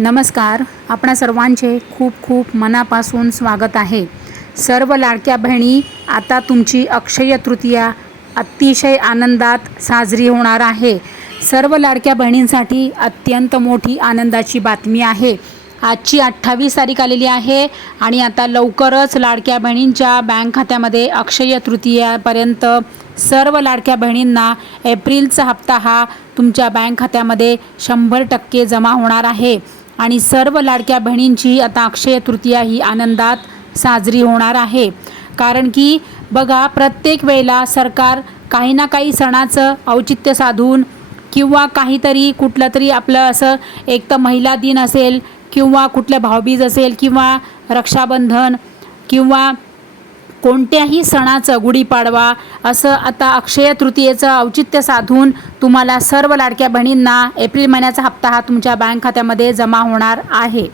नमस्कार. आपणा सर्वांचे खूप खूप मनापासून स्वागत आहे. सर्व लाडक्या बहिणी आता तुमची अक्षय तृतीया अतिशय आनंदात साजरी होणार आहे. सर्व लाडक्या बहिणींसाठी अत्यंत मोठी आनंदाची बातमी आहे. आजची अठ्ठावीस तारीख आलेली आहे आणि आता लवकरच लाडक्या बहिणींच्या बँक खात्यामध्ये अक्षय तृतीयापर्यंत सर्व लाडक्या बहिणींना एप्रिलचा हप्ता हा तुमच्या बँक खात्यामध्ये शंभर टक्के जमा होणार आहे. आणि सर्व लाडक्या बहिणींची आता अक्षय तृतीया ही आनंदात साजरी होणार आहे. कारण की बघा प्रत्येक वेळेला सरकार काही ना काही सणाचं औचित्य साधून किंवा काहीतरी कुठलं तरी आपलं असं एक तर महिला दिन असेल किंवा कुठलं भाऊबीज असेल किंवा रक्षाबंधन किंवा कोणत्याही सणाचं गुढीपाडवा असं आता अक्षय तृतीयेचं औचित्य साधून तुम्हाला सर्व लाडक्या बहिणींना एप्रिल महिन्याचा हप्ता हा तुमच्या बँक खात्यामध्ये जमा होणार आहे.